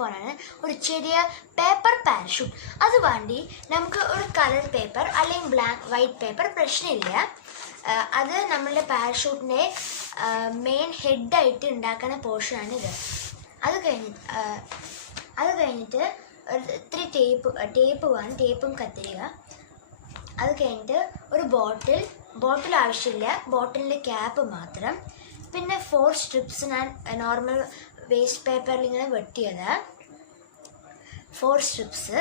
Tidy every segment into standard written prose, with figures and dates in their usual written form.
പോലാണ് ഒരു ചെറിയ പേപ്പർ പാരഷൂട്ട്. അത് വേണ്ടി നമുക്ക് ഒരു കളർ പേപ്പർ അല്ലെങ്കിൽ വൈറ്റ് പേപ്പർ പ്രശ്നമില്ല. അത് നമ്മളുടെ പാരഷൂട്ടിൻ്റെ മെയിൻ ഹെഡായിട്ട് ഉണ്ടാക്കുന്ന പോർഷനാണ് ഇത്. അത് കഴിഞ്ഞിട്ട് ഇത്തിരി ടേപ്പ് വേണം, ടേപ്പും കത്തിരിക. അത് കഴിഞ്ഞിട്ട് ഒരു ബോട്ടിൽ ആവശ്യമില്ല, ബോട്ടിലിൻ്റെ ക്യാപ്പ് മാത്രം. പിന്നെ 4 സ്ട്രിപ്സ് ഞാൻ നോർമൽ വേസ്റ്റ് പേപ്പറിൽ ഇങ്ങനെ വെട്ടിയത്. 4 സ്ട്രിപ്സ്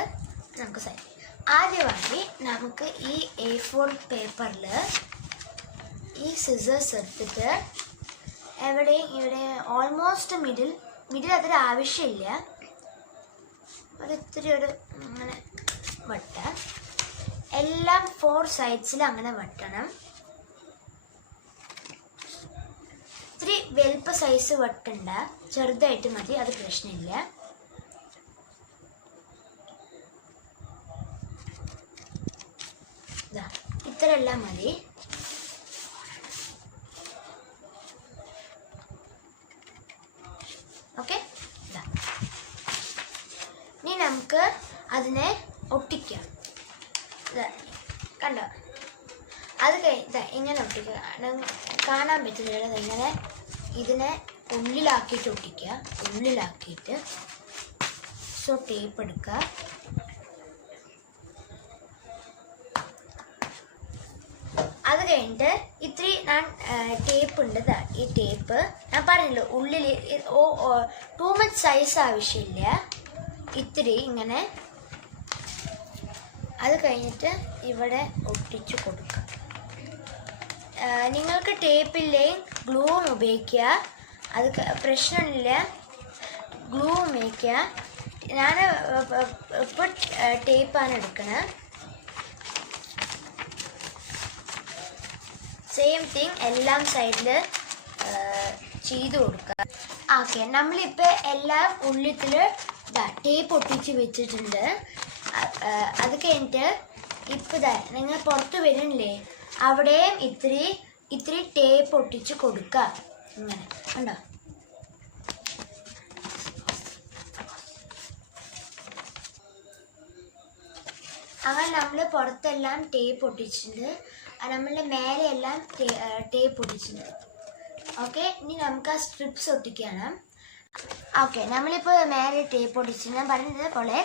നമുക്ക് സൈഡ്. ആദ്യമായി നമുക്ക് ഈ A4 പേപ്പറിൽ ഈ സിസേഴ്സ് എടുത്തിട്ട് ഇവിടെ ഓൾമോസ്റ്റ് മിഡിൽ അത്ര ആവശ്യമില്ല, ഒരിത്തിരി അങ്ങനെ വെട്ടാം. എല്ലാം 4 സൈഡ്സിൽ അങ്ങനെ വെട്ടണം. ഇത്തിരി വലുപ്പ സൈസ് വെട്ടണ്ട, ചെറുതായിട്ട് മതി, അത് പ്രശ്നമില്ല. ഇത്രയെല്ലാം മതി. ഓക്കെ, ഇനി നമുക്ക് അതിനെ ഒട്ടിക്കാം. കണ്ടോ, അത് ഇങ്ങനെ ഒട്ടിക്കുക. കാണാൻ പറ്റുന്നില്ല, ഇങ്ങനെ ഇതിനെ ഉള്ളിലാക്കിയിട്ട് ഒട്ടിക്കുക. ഉള്ളിലാക്കിയിട്ട് ടേപ്പ് എടുക്കുക. അത് കഴിഞ്ഞിട്ട് ഇത്തിരി ഞാൻ ടേപ്പ് ഉണ്ട്, ഈ ടേപ്പ് ഞാൻ പറഞ്ഞല്ലോ ഉള്ളിൽ ടൂ മച്ച് സൈസ് ആവശ്യമില്ല, ഇത്തിരി ഇങ്ങനെ. അത് കഴിഞ്ഞിട്ട് ഇവിടെ ഒട്ടിച്ചു കൊടുക്കുക. നിങ്ങൾക്ക് ടേപ്പില്ലേ ഗ്ലൂവും ഉപയോഗിക്കുക, അത് പ്രശ്നമില്ല, ഗ്ലൂ ഉപയോഗിക്കുക. ഞാൻ ഇപ്പോൾ ടേപ്പാണ് എടുക്കുന്നത്. സെയിം തിങ് എല്ലാം സൈഡിൽ ചെയ്ത് കൊടുക്കുക. ഓക്കെ, നമ്മളിപ്പോൾ എല്ലാം ഉള്ളിൽ ടേപ്പ് ഒട്ടിച്ച് വെച്ചിട്ടുണ്ട്. അത് കഴിഞ്ഞിട്ട് ഇപ്പോൾ നിങ്ങൾ പുറത്ത് വരുന്നില്ലേ, അവിടെയും ഇത്തിരി ടേപ്പ് ഒട്ടിച്ച് കൊടുക്കുക. ഇങ്ങനെ കണ്ടോ, അങ്ങനെ നമ്മൾ പുറത്തെല്ലാം ടേപ്പ് ഒട്ടിച്ചിട്ടുണ്ട്, നമ്മളുടെ മേലെയെല്ലാം ടേപ്പ് ഒട്ടിച്ചിട്ടുണ്ട്. ഓക്കെ, ഇനി നമുക്ക് ആ സ്ട്രിപ്സ് ഒട്ടിക്കണം. ഓക്കെ, നമ്മളിപ്പോൾ മേലെ ടേപ്പ് ഒട്ടിച്ച് ഞാൻ പറഞ്ഞത് പോലെ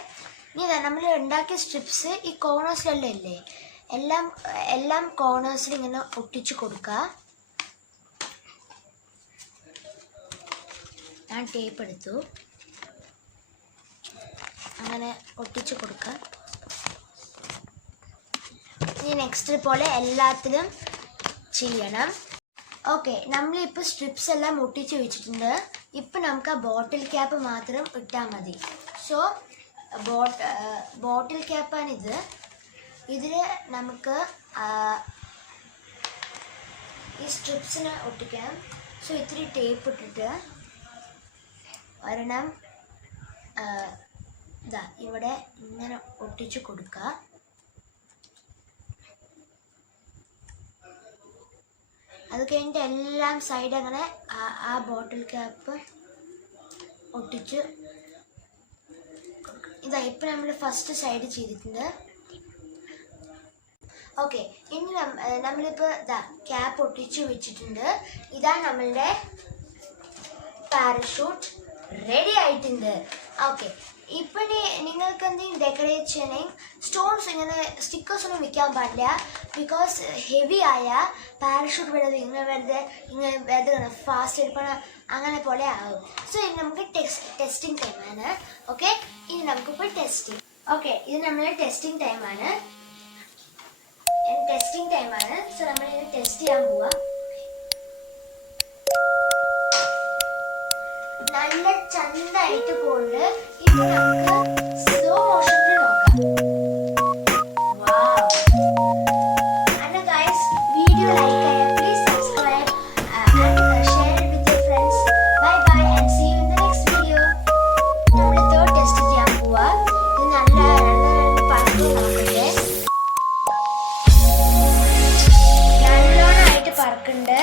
ഇനി നമ്മൾ ഉണ്ടാക്കിയ സ്ട്രിപ്സ് ഈ കോർണേഴ്സിലെല്ലാം ഇല്ലേ, എല്ലാം കോർണേഴ്സിൽ ഇങ്ങനെ ഒട്ടിച്ചു കൊടുക്കുക. ഞാൻ ടേപ്പ് എടുത്തു, അങ്ങനെ ഒട്ടിച്ചു കൊടുക്കുക. ഇനി നെക്സ്റ്റ് പോലെ എല്ലാത്തിലും ചെയ്യണം. ഓക്കെ, നമ്മളിപ്പോൾ സ്ട്രിപ്സ് എല്ലാം ഒട്ടിച്ച് വെച്ചിട്ടുണ്ട്. ഇപ്പം നമുക്ക് ആ ബോട്ടിൽ ക്യാപ്പ് മാത്രം ഇട്ടാൽ മതി. സോ ബോട്ടിൽ ക്യാപ്പാണിത്. ഇതിൽ നമുക്ക് ഈ സ്ട്രിപ്സിന് ഒട്ടിക്കണം. സോ ഇത്തിരി ടേപ്പ് ഇട്ടിട്ട് ഒരെണ്ണം ഇവിടെ ഇങ്ങനെ ഒട്ടിച്ച് കൊടുക്കുക. അത് കഴിഞ്ഞിട്ട് എല്ലാം സൈഡ് അങ്ങനെ ആ ബോട്ടിൽ ക്യാപ്പ് ഒട്ടിച്ച് ഇപ്പം നമ്മൾ ഫസ്റ്റ് സൈഡ് ചെയ്തിട്ടുണ്ട്. ഓക്കെ, ഇനി നമ്മളിപ്പോൾ ക്യാപ്പ് ഒട്ടിച്ച് വെച്ചിട്ടുണ്ട്. ഇതാണ് നമ്മളുടെ പാരഷൂട്ട് റെഡി ആയിട്ടുണ്ട്. ഓക്കെ, ഇപ്പം നിങ്ങൾക്ക് എന്തെങ്കിലും ഡെക്കറേറ്റ് ചെയ്യണമെങ്കിൽ സ്റ്റോൺസ് ഇങ്ങനെ സ്റ്റിക്കേഴ്സ് ഒന്നും വെക്കാൻ പാടില്ല, ബിക്കോസ് ഹെവി ആയ പാരഷൂട്ട് വെറുതെ ഫാസ്റ്റ് എടുപ്പണ അങ്ങനെ പോലെ ആകും. സോ ഇനി നമുക്ക് ടെസ്റ്റിംഗ് ടൈമാണ്. ഓക്കെ, ഇനി നമുക്കിപ്പോൾ ടെസ്റ്റിംഗ്. ഓക്കെ, ഇത് നമ്മുടെ ടെസ്റ്റിംഗ് ടൈമാണ്. സോ നമ്മളിത് ടെസ്റ്റ് ചെയ്യാൻ പോവാം. നല്ല ചന്തായിട്ട് പോകുന്നുണ്ട്. ഇപ്പൊ നമുക്ക് സ്ലോ മോഷനിൽ നോക്കാം. വാവ്! and guys, video like please subscribe and share it with your friends. Bye bye and see you in the next video. നമ്മൾ തേർഡ് ടെസ്റ്റ് ചെയ്യാൻ പോവാ. ഇത് നല്ല പറന്ന് നോക്കട്ടെ. നല്ലോണമായിട്ട് പറക്കുന്നുണ്ട്.